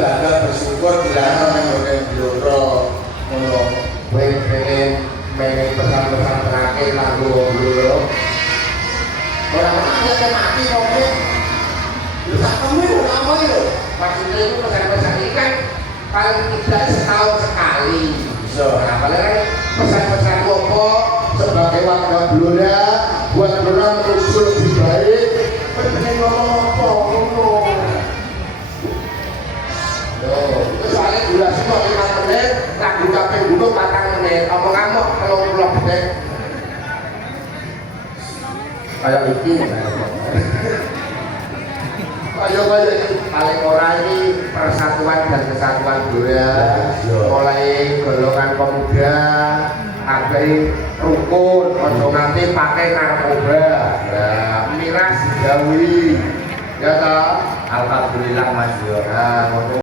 bangga bersyukur dilarang mengenai bloro ngono pengen pesan-pesan terakhir lagu bloro orang ada mati ngomong bisa kamu apa itu maksudnya itu pesan-pesan ini kan paling tidak setahun sekali so nah paling kan pesan-pesan apa sebagai warga Blora buat Blora menuju lebih baik pengen ngomong apa ngomong itu soalnya durasi kok 5 menit lagu kaping dulu 4 menit ngomong-ngomong kalau 30 menit kayak iki ayo paling ora ini persatuan dan kesatuan Blora mulai golongan pemuda akhirnya rukun ojo nanti pakai narkoba miras gawi ya toh alhamdulillah mas yo